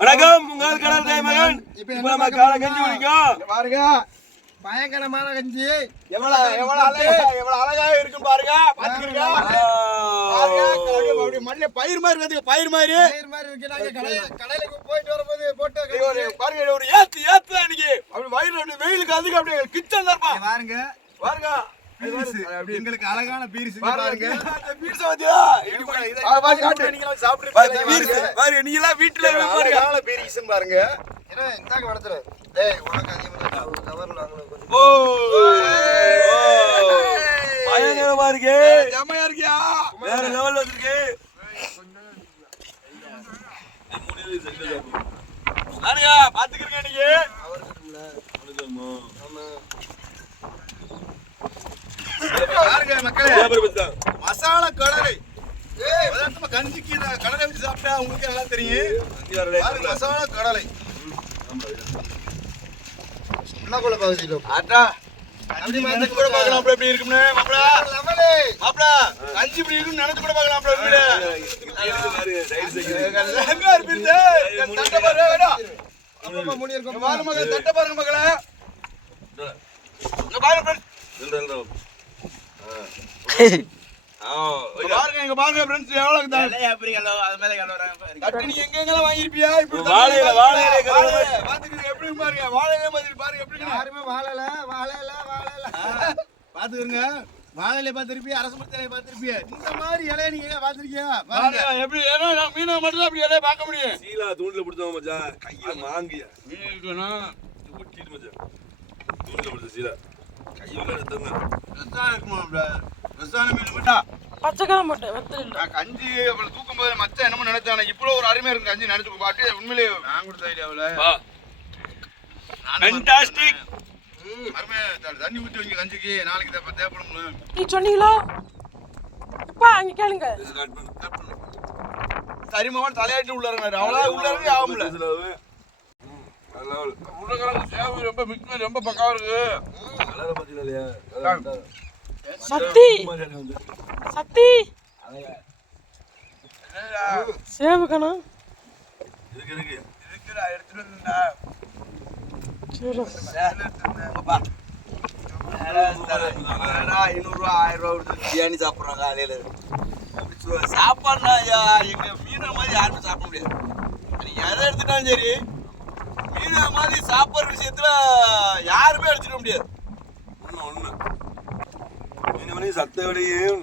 வணக்கம் உங்கள் கடல் கை மகன். இப்ப நம்ம கால கஞ்சி குடிக்கும் பாருங்க. பயங்கரமான கஞ்சி. எவ்வளவு அழகா இருக்கும் பாருங்க. பாத்துக்கிறீங்க அப்படி மண்ணே பயிர் மாதிரி இருக்கு. பயிர் மாதிரி இருக்கு. நாங்க கடையில போயிட்டு வரும்போது போட்டு பாருங்க ஒரு ஏத்து அன்னைக்கு அப்படி வயிறு அப்படி வெயிலுக்கு அதுக்கு அப்படியே கிச்சன் தான் பாருங்க. பாருங்க எங்களுக்கு அழகான பீரிஸ் பாருங்க. பீரிஸ் பாத்தியா? நீங்க வீட்டுல பாருங்க பீரிஸ் பாருங்க. இந்தாங்க வளர்த்துற. டேய் உனக்கு அதிகமா கவர்ல வாங்கணும். ஓ பயங்கரமா இருக்கு. ஜமையா இருக்கியா? வேற லெவல்ல இருக்கு. நானியா பாத்துக்கிறீங்க நீங்க. பாருங்க மக்களே, மசாலா கடலை. கஞ்சிக்கு கடலை வச்சு சாப்பிட்டா உங்களுக்கு நல்லா தெரியும். மசாலா கடலை என்ன போல பாக்குறீங்க? அட்டா கஞ்சி நினைச்சு கூட பார்க்கலாம். அப்படி எப்படி இருக்கும்னு மாப்ள மாப்ள கஞ்சி இப்படி இருக்குன்னு நினைச்சு கூட பார்க்கலாம். அப்படி வீடு எங்க இருப்பீங்க? தட்ட பாரு வேடா. அப்பமா முடி இருக்கும். பாருங்க மகளே, தட்ட பாருங்க மகளே. இங்க பாருங்க फ्रेंड्स. பாருங்க இங்க பாருங்க फ्रेंड्स எவ்வளவு தலை அப்படி அது மேல கலவறாங்க. தட்டு நீ எங்க எங்க வாங்கிருப்பியா? இப்படி வாழையில பாத்துக்கிட்டு எப்படி பாருங்க. வாழையில மாதிரி பாருங்க எப்படி இருக்கு. யாருமே வாழல. பாத்துக்கங்க. வாழையில பாத்திருப்பியா? அரச மரத்திலே பாத்திருப்பியா? இந்த மாதிரி இலைய நீங்க பாத்திருக்கியா? பாருங்க எப்படி ஏன்னா நான் மீனை மட்டும் தான் அப்படி இலைய பார்க்க முடியும். சீலா தூண்டில பிடிச்சவங்க மச்சான் கையில மாங்கியா மீன் இருக்குனா குட்டிட்டு மச்சான் தூண்டில பிடிச்ச சீலா கையில ரத்தம் ரத்தம் இருக்குமா ப்ரோ? ரசாயன மீன் மட்டும் பச்சைக்காரம் போட்டேன் வெத்தல இல்ல. கஞ்சி அவள தூக்கும் போது மச்சான் என்னமோ நினைச்சானே இவ்வளவு ஒரு அருமையா இருக்கு கஞ்சி நினைச்சு பாட்டு உண்மையிலே நான் கொடுத்த ஐடியாவுல ஃபேண்டாஸ்டிக் அருமையா தண்ணி ஊத்தி வைங்க கஞ்சிக்கு. நாளைக்கு தேவைப்படும். நீ சொன்னீங்களா? இப்ப அங்க கேளுங்க. சரிமாவன் தலையாட்டி உள்ள இருக்காரு. அவ்வளவு உள்ள இருக்கு ஆகும்ல. உருளைக்கிழங்கு சேவை ரொம்ப மிக்ஸ் ரொம்ப பக்காவா இருக்கு. கலர பத்தில இல்லையா? சக்தி சேவகனா இருக்கு இருக்குடா எடுத்துட்டு வந்தா. சரி. 500 1000 பிரியாணி சாப்பிட்றோம் காலையில. சாப்பாடுனா எங்க மீனை மாதிரி யாருமே சாப்பிட முடியாது. நீங்க எதை எடுத்துட்டாலும் சரி மீனை மாதிரி சாப்பிட்ற விஷயத்துல யாருமே எடுத்துக்க முடியாது. ஒண்ணு மீனவனே சத்தையோடையும்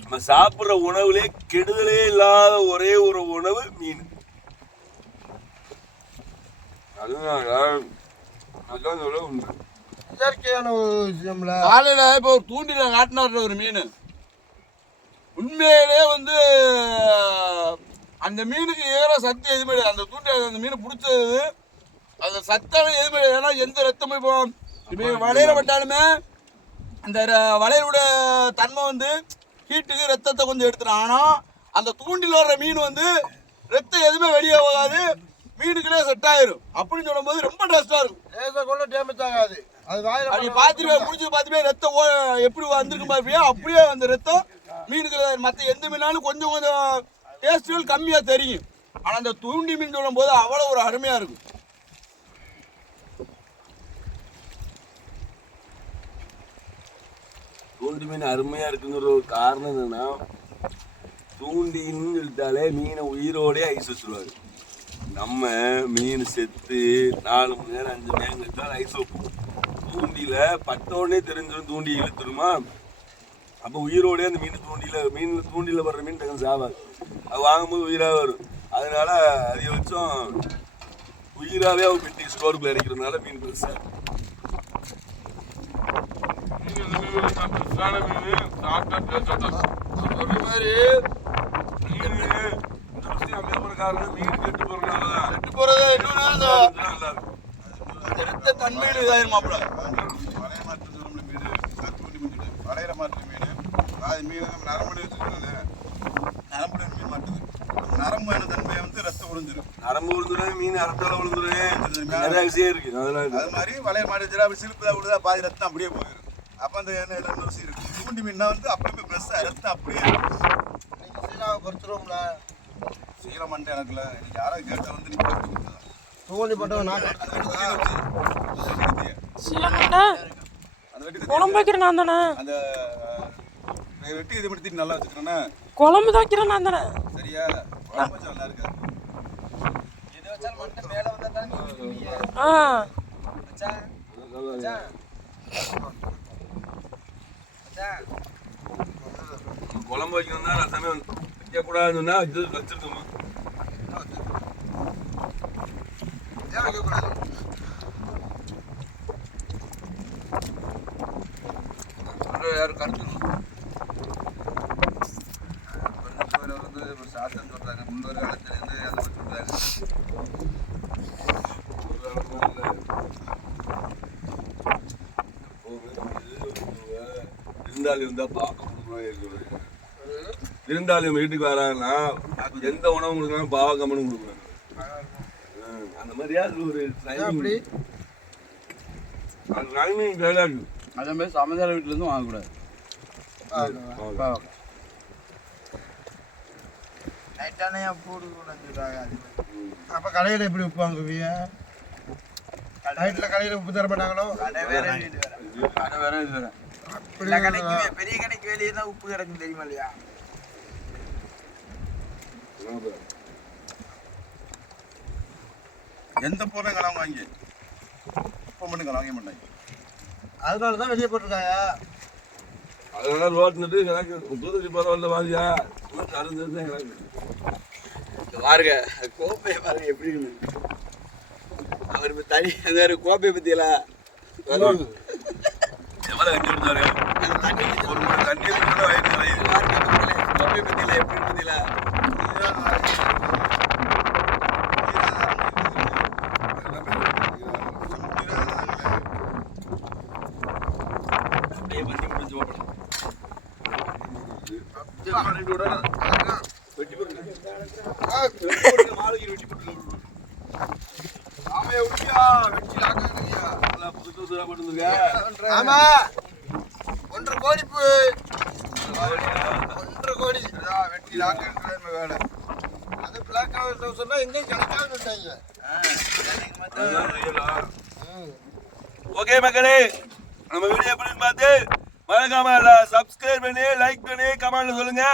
நம்ம சாப்பிட்ற உணவுலே கெடுதலே இல்லாத ஒரே ஒரு உணவு மீன். அதுதான் உண்மை. இயற்கையான விஷயம்ல. காலையில இப்போ ஒரு தூண்டில காட்டினார் ஒரு மீன். உண்மையிலே வந்து அந்த மீனுக்கு ஏற சத்து எதுவுமே கிடையாது. அந்த தூண்டில அந்த மீனை பிடிச்சது அந்த சத்தான எதுவுமே கிடையாது. ஏன்னா எந்த ரத்தமும் இப்போ வளையல பட்டாலுமே அந்த வளையலோட தன்மை வந்து ஹீட்டுக்கு ரத்தத்தை கொஞ்சம் எடுத்துடும். ஆனால் அந்த தூண்டில் வர்ற மீன் வந்து ரத்தம் எதுவுமே வெளியே போகாது, மீனுக்குள்ளே செட் ஆயிரும். அப்படின்னு சொல்லும்போது ரொம்ப டேஸ்டா இருக்கும். கூட டேமேஜ் ஆகாது. அது வாயில அப்படி பார்த்துட்டு முடிச்சு பார்த்துமே ரத்தம் எப்படி வந்திருக்கு மாதிரியா அப்படியே அந்த ரத்தம் மீனுக்கு மற்ற எந்த மீனாலும் கொஞ்சம் கொஞ்சம் டேஸ்ட்டுகள் கம்மியாக தெரியும். ஆனால் அந்த தூண்டி மீன் சொல்லும் போது அவ்வளோ ஒரு அருமையாக இருக்கும். தூண்டி மீன் அருமையா இருக்குங்கிற ஒரு காரணம் என்னன்னா தூண்டின்னு சொல்லிட்டாலே மீனை உயிரோடே ஐஸ் வச்சுருவாரு. நம்ம மீன் செத்து 4 மணி நேரம் 5 மணி நேரம் கழிச்சாலும் ஐஸ் வைப்போம். தூண்டியில பட்டோடனே தெரிஞ்சிடும் தூண்டி இழுத்துருமா. அப்போ உயிரோடே அந்த மீன் தூண்டில வர்ற மீன் டக்குன்னு சாவாது. அது வாங்கும்போது உயிராக வரும். அதனால அதிகபட்சம் உயிராகவே அவங்க பெட்டி ஸ்டோருக்குள்ள அடிக்கிறதுனால மீன் பெருசா மீன் கெட்டு போறது தன்மையில் இதாயிருமாப்ல. வளையிற மாட்டு மீன் அது மீன் நரம்பு வச்சுக்கல நரம்பு மீன் மாட்டுது. நரம்பு என்ன தன்மையை வந்து ரத்தம் உறிஞ்சிடும். நரம்பு விழுந்துடும் மீன் அரட்டால விழுந்துடும். நிறைய விஷயம் இருக்கு. அது மாதிரி வளையல் மாட்டு வச்சுட்டா அப்படி சிலுப்பு தான் விழுதா பாதி ரத்தம் அப்படியே போயிடும். அப்போ அந்த எண்ணெய் ருசி இருக்கு. தூண்டி மீன்னா வந்து அப்படியே ஃப்ரெஷ்ஷாக ரத்தம் அப்படியே சீனாவை பொறுத்துருவோம்ல. சீலமண்டை எனக்குல எனக்கு யாராவது கேட்ட வந்து நீ போட்டு கொடுத்தா தூண்டி போட்டவன் நாட்டு சீலமண்டை அந்த வெட்டி குழம்பு வைக்கிறேன் நான் தானே. அந்த வெட்டி இது மட்டும் நல்லா வச்சுக்கிறேன்னா குழம்பு தான் வைக்கிறேன் நான் தானே. சரியா குழம்பு வச்சா நல்லா இருக்காது. ஆ குழம்பு வைக்கணும்னா ரசமே வைக்கக்கூடாதுன்னா வச்சிருக்கோமா யாரும் கருத்து வந்து ஒரு சாஸ்திரம் சொல்றாங்க முன்னொரு காலத்திலேருந்து அதை சொல்றாங்க. விருந்தாளி வீட்டுக்கு வராங்கன்னா எந்த உணவு கொடுக்கணும் பாவ கம்மனு கொடுக்கணும். அந்த மாதிரியா அது ஒரு டைமிங் டைலாக். அதே மாதிரி சமைச்சார வீட்டுல இருந்து வாங்கக்கூடாது. அப்ப கடையில எப்படி உப்பு வாங்குவீங்க? நைட்ல கடையில உப்பு தர மாட்டாங்களோ? கடை வேற இது வேற. அப்படி பெரிய கடைக்கு வெளியே தான் உப்பு கிடக்கும் தெரியுமா இல்லையா? எந்த பொருளும் கலங்க வாங்கி இப்போ மட்டும் கலங்க மாட்டாங்க. அதனாலதான் வெளியே போட்டிருக்காங்க. அதனால ரோட்டுட்டு எனக்கு தூத்துக்குடி பரவாயில்ல வாரியா கறந்து எனக்கு பாருங்க கோப்பையை பாருங்க எப்படி இருக்கு. அவர் இப்ப தனி அந்த கோப்பையை பத்தியல எவ்வளவு கஞ்சி கொடுத்தாரு ஒரு மணி தண்ணி கோப்பையை பத்தியல எப்படி பத்தியல அப்படியே பண்ணி முடிஞ்சு ஓட்டலாம். வெட்டி போட்டு மாலைக்கு வெட்டி போட்டு ஆமையை விட்டியா வெட்டி ஆக்காதுயா. புது புதுசாக போட்டுருங்க. ஆமா 1.5 கோடி 1.5 கோடி வெட்டி ஆக்குறது வேலை. அது பிளாக் சொன்னா எங்கேயும் கிடைக்காம விட்டாங்க. ஓகே மக்களே, நம்ம வீடியோ எப்படின்னு பார்த்து மறக்காம சப்ஸ்கிரைப் பண்ணி லைக் பண்ணி கமெண்ட்ல சொல்லுங்க.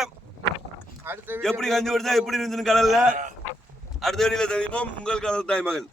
அடுத்த எப்படி கஞ்சி கொடுத்தா எப்படி இருந்துன்னு கடல்ல அடுத்த வீடியோல சந்திப்போம். உங்கள் கடல் தாய் மகள்.